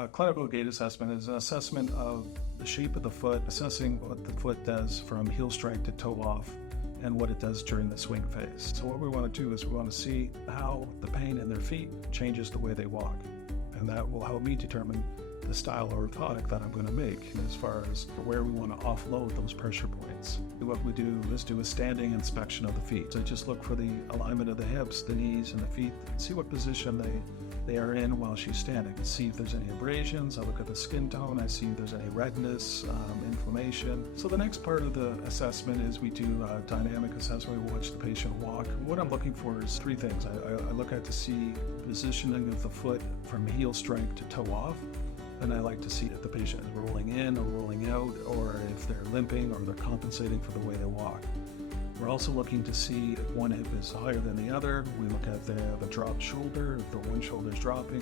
A clinical gait assessment is an assessment of the shape of the foot, assessing what the foot does from heel strike to toe off and what it does during the swing phase. So what we want to do is we want to see how the pain in their feet changes the way they walk. And that will help me determine the style of orthotic that I'm going to make as far as where we want to offload those pressure points. What we do is do a standing inspection of the feet. So just look for the alignment of the hips, the knees, and the feet, see what position they are in while she's standing. See if there's any abrasions. I look at the skin tone. I see if there's any redness, inflammation. So the next part of the assessment is we do a dynamic assessment. We watch the patient walk. What I'm looking for is three things. I look at to see positioning of the foot from heel strike to toe off. And I like to see if the patient is rolling in or rolling out, or if they're limping or they're compensating for the way they walk. We're also looking to see if one hip is higher than the other. We look at the dropped shoulder, if the one shoulder is dropping.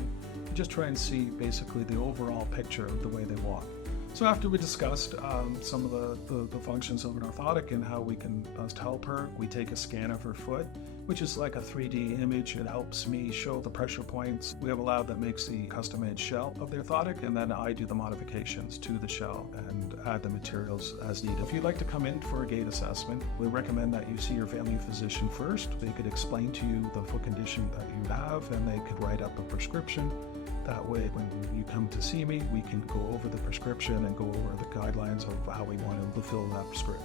We just try and see basically the overall picture of the way they walk. So after we discussed some of the functions of an orthotic and how we can best help her, we take a scan of her foot, which is like a 3D image. It helps me show the pressure points. We have a lab that makes the custom-made shell of the orthotic, and then I do the modifications to the shell and add the materials as needed. If you'd like to come in for a gait assessment, we recommend that you see your family physician first. They could explain to you the foot condition that you have, and they could write up a prescription. That way, when you come to see me, we can go over the prescription and go over the guidelines of how we want to fulfill that script.